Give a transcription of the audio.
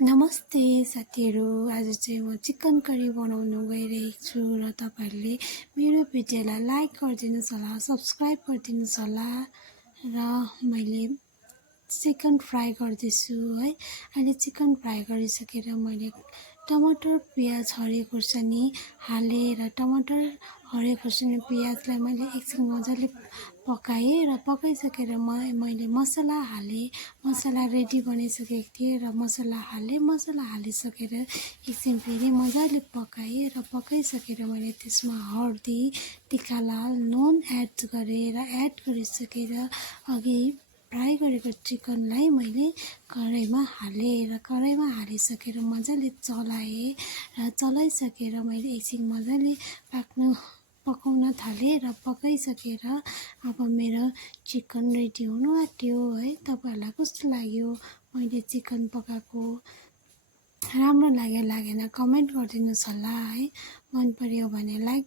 नमस्ते साथीहरू, आज चाहिँ म चिकन करी बनाउनु गइरहेको छु र तपाईहरुले मेरो भिडियोलाई लाइक गरिदिनुस् होला, सब्स्क्राइब गरिदिनुस् होला र मैले चिकन फ्राई गर्दैछु है। अहिले चिकन फ्राई गरिसकेर मैले टमाटर प्याज हरियो खुर्सानी हालेर टमाटर हरियो खुर्सानी प्याजलाई मैले एकछिन मजाले पकाएँ र पकाइसकेर मैले मसला हालेँ। मसला रेडी बनाइसकेको थिएँ र मसला हालेँ। मसला हालिसकेर एकछिन फेरि मजाले पकाएँ र पकाइसकेर मैले त्यसमा हर्दी, टिका लाल, नुन एड गरिसकेर अघि फ्राई गरेको चिकनलाई मैले कराईमा हालेँ र कराईमा हालिसकेर मजाले चलाएँ र चलाइसकेर मैले एकछिन मजाले पकाउन थालेँ र पकाइसकेर अब मेरो चिकन रेडी हुनु आँट्यो है। तपाईहरुलाई कस्तो लाग्यो मैले चिकन पकाएको? राम्रो लाग्यो लागेन कमेन्ट गरिदिनुस् होला है। मन पर्यो भने लाइक